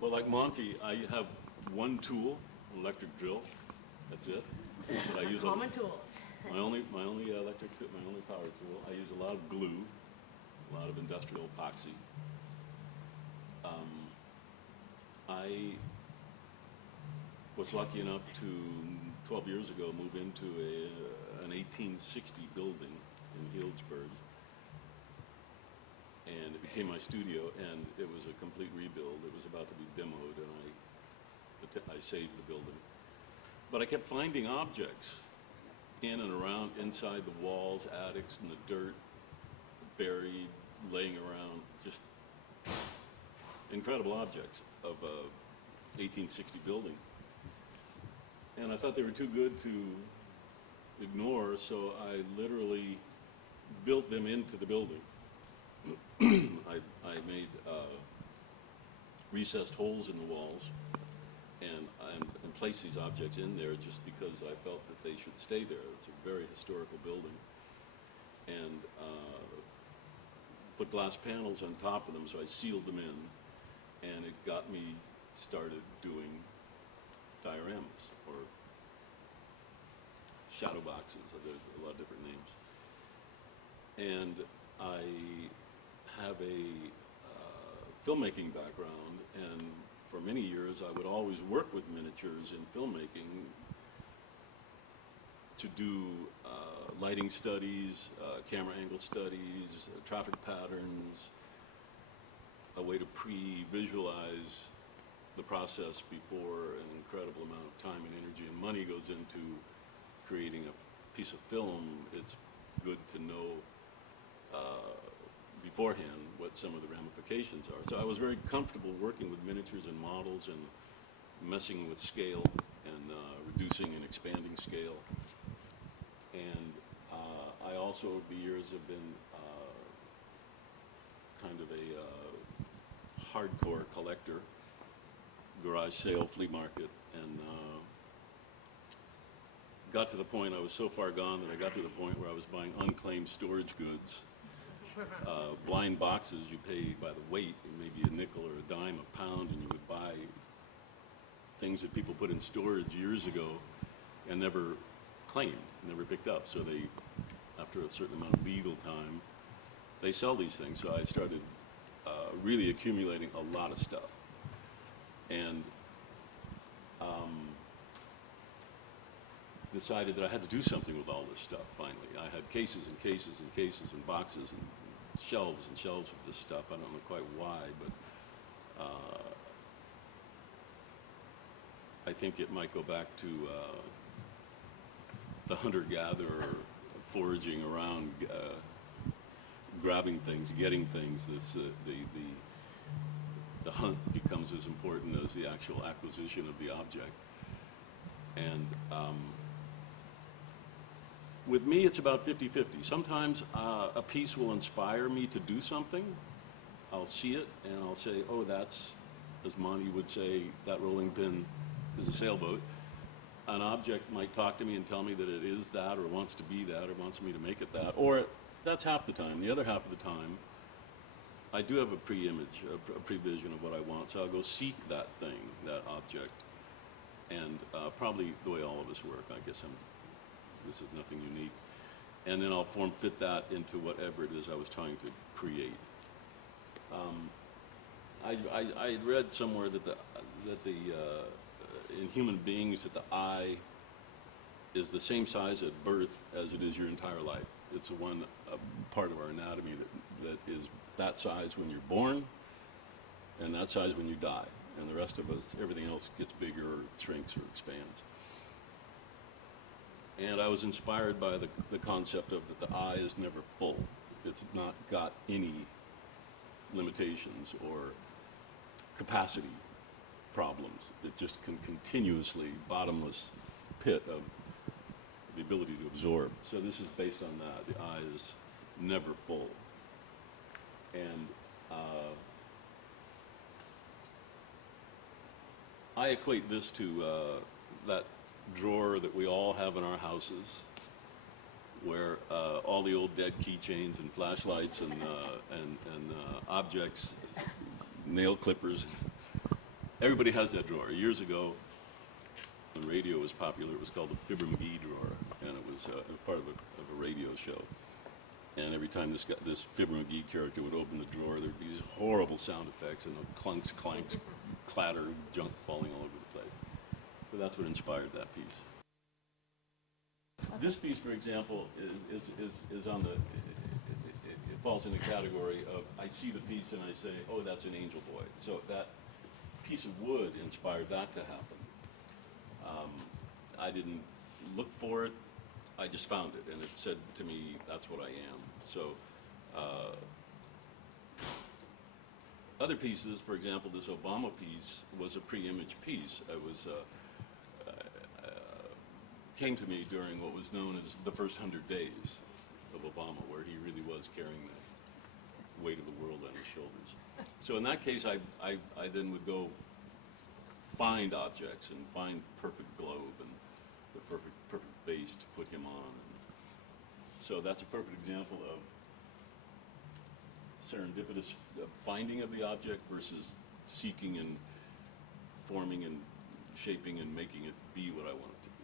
Well, like Monty, I have one tool, electric drill. That's it. But I use Common tools. my only electric tool, my only power tool. I use a lot of glue, a lot of industrial epoxy. I was lucky enough to 12 years ago move into an 1860 building in Healdsburg, and it became my studio, and it was a complete rebuild. It was about to be demoed, and I saved the building. But I kept finding objects in and around, inside the walls, attics, in the dirt, buried, laying around, just incredible objects of a 1860 building. And I thought they were too good to ignore, so I literally built them into the building. I made recessed holes in the walls and placed these objects in there just because I felt that they should stay there. It's a very historical building. And put glass panels on top of them, so I sealed them in, and it got me started doing dioramas or shadow boxes. There's a lot of different names. And I have a filmmaking background, and for many years I would always work with miniatures in filmmaking to do lighting studies, camera angle studies, traffic patterns, a way to pre-visualize the process before an incredible amount of time and energy and money goes into creating a piece of film. It's good to know beforehand what some of the ramifications are. So I was very comfortable working with miniatures and models and messing with scale and reducing and expanding scale. And I also over the years have been kind of a hardcore collector, garage sale, flea market, and got to the point, I was so far gone that I got to the point where I was buying unclaimed storage goods, blind boxes you pay by the weight, maybe a nickel or a dime a pound, and you would buy things that people put in storage years ago and never claimed, never picked up. So they, after a certain amount of legal time, they sell these things. So I started really accumulating a lot of stuff. And decided that I had to do something with all this stuff, finally. I had cases and cases and cases and boxes and shelves of this stuff. I don't know quite why, but I think it might go back to the hunter-gatherer foraging around, grabbing things, getting things. This, the hunt becomes as important as the actual acquisition of the object. And with me, it's about 50-50. Sometimes a piece will inspire me to do something. I'll see it and I'll say, oh, that's, as Monty would say, that rolling pin is a sailboat. An object might talk to me and tell me that it is that, or wants to be that, or wants me to make it that. Or that's half the time. The other half of the time, I do have a pre-image, a pre-vision of what I want. So I'll go seek that thing, that object. And probably the way all of us work, I guess this is nothing unique. And then I'll form fit that into whatever it is I was trying to create. I read somewhere that in human beings that the eye is the same size at birth as it is your entire life. It's the one part of our anatomy that is that size when you're born and that size when you die. And the rest of us, everything else gets bigger or shrinks or expands. And I was inspired by the concept of that the eye is never full. It's not got any limitations or capacity problems. It just can continuously, bottomless pit of the ability to absorb. So this is based on that. The eye is never full. And I equate this to that drawer that we all have in our houses, where all the old dead keychains and flashlights and objects, nail clippers, everybody has that drawer. Years ago, when radio was popular, it was called the Fibber McGee drawer, and it was part of a radio show. And every time this Fibber McGee character would open the drawer, there'd be these horrible sound effects and the clunks, clanks, clatter, junk falling all over the place. So that's what inspired that piece. This piece, for example, is on the. It falls in the category of I see the piece and I say, oh, that's an angel boy. So that piece of wood inspired that to happen. I didn't look for it. I just found it, and it said to me, that's what I am. So other pieces, for example, this Obama piece was a pre-image piece. It was came to me during what was known as the first 100 days of Obama, where he really was carrying the weight of the world on his shoulders. So in that case, I then would go find objects and find perfect globe and the perfect base to put him on. And so that's a perfect example of serendipitous finding of the object versus seeking and forming and shaping and making it be what I want it to be.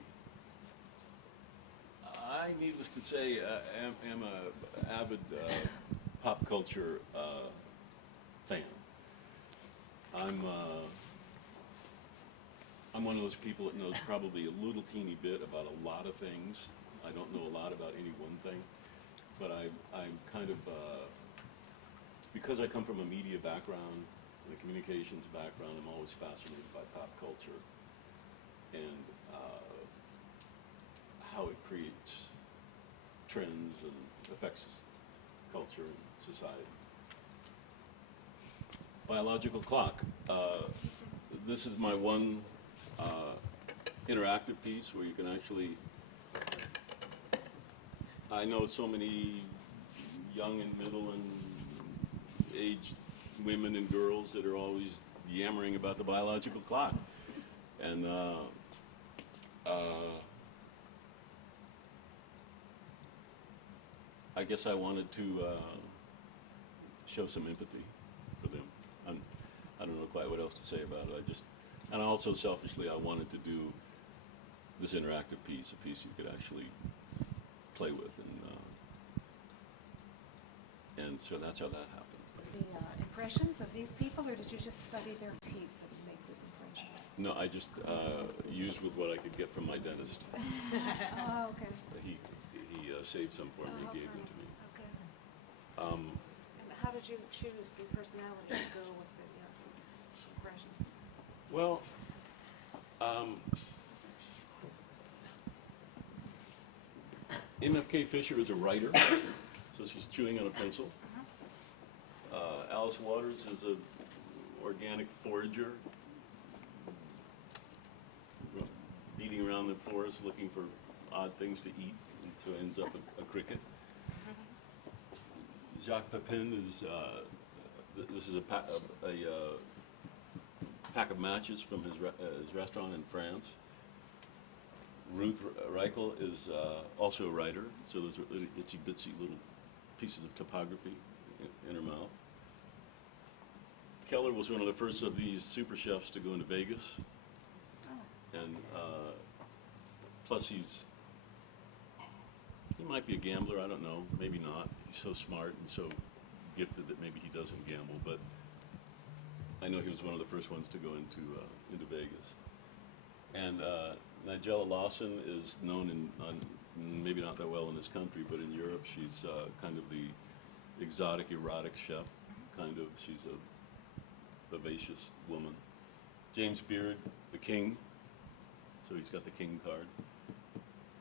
I, needless to say, am an avid pop culture fan. I'm one of those people that knows probably a little teeny bit about a lot of things. I don't know a lot about any one thing, but I'm kind of, because I come from a media background and a communications background, I'm always fascinated by pop culture and how it creates trends and affects culture and society. Biological clock. This is my one interactive piece where you can actually, I know so many young and middle and aged women and girls that are always yammering about the biological clock. And I guess I wanted to show some empathy for them. I don't know quite what else to say about it. And also selfishly, I wanted to do this interactive piece, a piece you could actually play with, and so that's how that happened. The impressions of these people, or did you just study their teeth and make these impressions? No, I just used with what I could get from my dentist. Oh, okay. He saved some for me. He gave them to me. Okay. And how did you choose the personalities to go with the impressions? Well, MFK Fisher is a writer, so she's chewing on a pencil. Alice Waters is an organic forager, beating around the forest looking for odd things to eat, and so ends up a cricket. Jacques Pepin is, this is a pack of matches from his restaurant in France. Ruth Reichel is also a writer, so those are itsy bitsy little pieces of topography in her mouth. Keller was one of the first of these super chefs to go into Vegas, and plus he might be a gambler, I don't know, maybe not. He's so smart and so gifted that maybe he doesn't gamble, but I know he was one of the first ones to go into Vegas. And Nigella Lawson is known maybe not that well in this country, but in Europe she's kind of the exotic, erotic chef, kind of. She's a vivacious woman. James Beard, the king, so he's got the king card.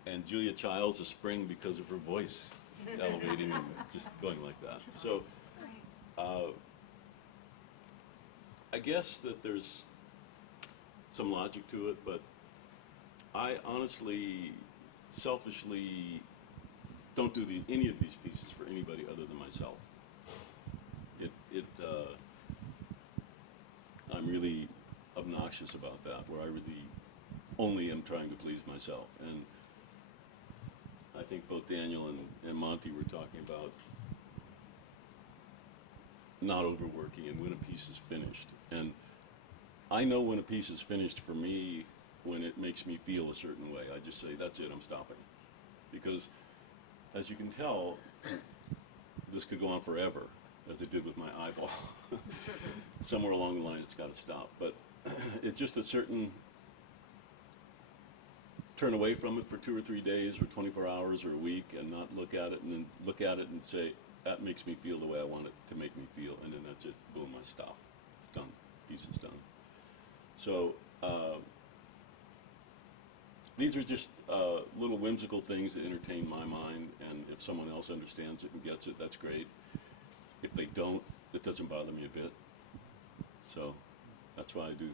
And Julia Childs, a spring because of her voice elevating and just going like that. So I guess that there's some logic to it, but I honestly, selfishly, don't do any of these pieces for anybody other than myself. I'm really obnoxious about that, where I really only am trying to please myself. And I think both Daniel and Monty were talking about not overworking and when a piece is finished. And I know when a piece is finished for me when it makes me feel a certain way. I just say, that's it, I'm stopping. Because, as you can tell, this could go on forever, as it did with my eyeball. Somewhere along the line, it's got to stop. But it's just a certain turn away from it for 2 or 3 days or 24 hours or a week and not look at it, and then look at it and say, that makes me feel the way I want it to make me feel, and then that's it. Boom, I stop. It's done. Piece is done. So these are just little whimsical things that entertain my mind, and if someone else understands it and gets it, that's great. If they don't, it doesn't bother me a bit. So that's why I do